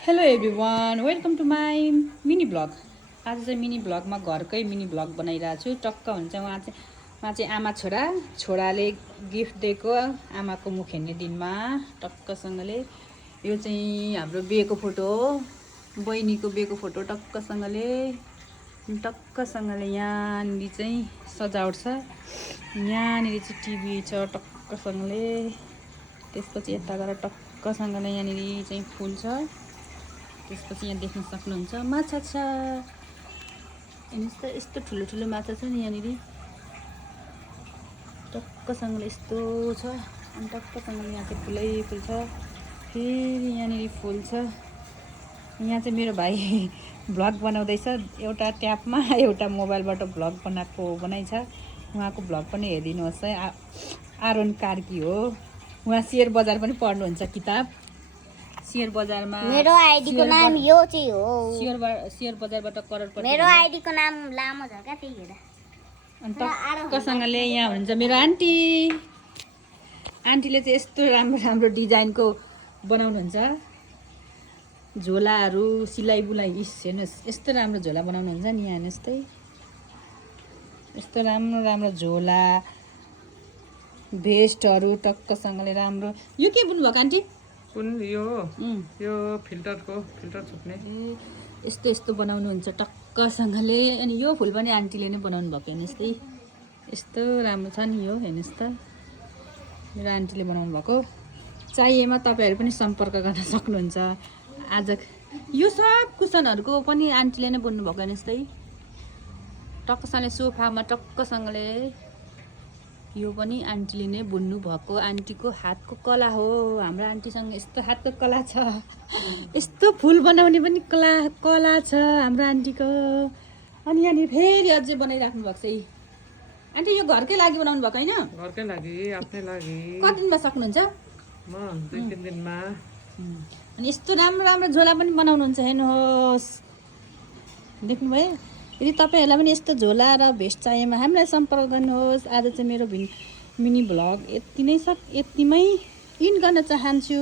Hello everyone, welcome to my mini blog. आज चाहिँ mini ब्लगमा घरकै मिनी ब्लग बनाइरहेको छु। टक्क हुन्छ उहाँ चाहिँ आमा छोराले गिफ्ट दिएको आमाको मुख हेर्ने दिनमा टक्कसँगले। यो चाहिँ हाम्रो बिहेको फोटो हो, बहिनीको बिहेको फोटो। टक्कसँगले यहाँनिर चाहिँ सजावट छ, यहाँनिर चाहिँ टिभी छ टक्कसँगले। त्यसपछि यता गएर टक्कसँगले यहाँनिर चाहिँ फुल छ। त्यसपछि यहाँ देख्न सक्नुहुन्छ माछा छ। हेर्नुहोस् त, यस्तो ठुलो ठुलो माछा छ नि यहाँनिर। टक्कसँगले यस्तो छ अनि टक्कसँगले यहाँ चाहिँ फुलै फुल छ। फेरि यहाँनिर फुल छ। यहाँ चाहिँ मेरो भाइ भ्लग बनाउँदैछ, एउटा ट्याबमा एउटा मोबाइलबाट भ्लग बनाइछ। उहाँको भ्लग पनि हेरिदिनुहोस् है। आरोन कार्की हो उहाँ। सेयर बजार पनि पढ्नुहुन्छ किताब। शेयर बजारमा मेरो आइडीको नाम यो चाहिँ हो। शेयर बजारबाट करोडपति। मेरो आइडीको नाम लामो छ क्या, त्यही हेर। अनि टक्कसँगले यहाँ हुनुहुन्छ मेरो आन्टी। आन्टीले चाहिँ यस्तो राम्रो राम्रो डिजाइनको बनाउनुहुन्छ झोलाहरू, सिलाइ बुलाइ। हेर्नुहोस् यस्तो राम्रो झोला बनाउनुहुन्छ नि यहाँ। हेर्नुहोस् त, यस्तो राम्रो राम्रो झोला भेस्टहरू टक्कसँगले राम्रो। यो के बुन्नुभएको आन्टी? यो फिल्टर छुप्ने। यस्तो यस्तो बनाउनुहुन्छ टक्कसँगले। अनि यो फुल पनि आन्टीले नै बनाउनु भएको। हेर्नुहोस् त, यस्तो राम्रो छ नि यो। हेर्नुहोस् त, मेरो आन्टीले बनाउनु भएको। चाहिएमा तपाईँहरू पनि सम्पर्क गर्न सक्नुहुन्छ। आज यो सब कुसनहरूको पनि आन्टीले नै बुन्नु भएको। हेर्नुहोस् त, टक्कसँगले सोफामा टक्कसँगले यो पनि आन्टीले नै बुन्नु भएको। आन्टीको हातको कला हो। हाम्रो आन्टीसँग यस्तो हातको कला छ, यस्तो फुल बनाउने पनि कला छ हाम्रो आन्टीको। अनि यहाँनिर फेरि अझै बनाइराख्नु भएको छ। आन्टी यो घरकै लागि बनाउनु भएको होइन? घरकै लागि, आफ्नै लागि। कति दिनमा सक्नुहुन्छ? म 2-3 दिनमा। अनि यस्तो राम्रो राम्रो झोला पनि बनाउनुहुन्छ। हेर्नुहोस्, देख्नुभयो? यदि तपाईँहरूलाई पनि यस्तो झोला र भेस्ट चाहिएमा हामीलाई सम्पर्क गर्नुहोस्। आज चाहिँ मेरो मिनी ब्लग यतिमै इन्ड गर्न चाहन्छु।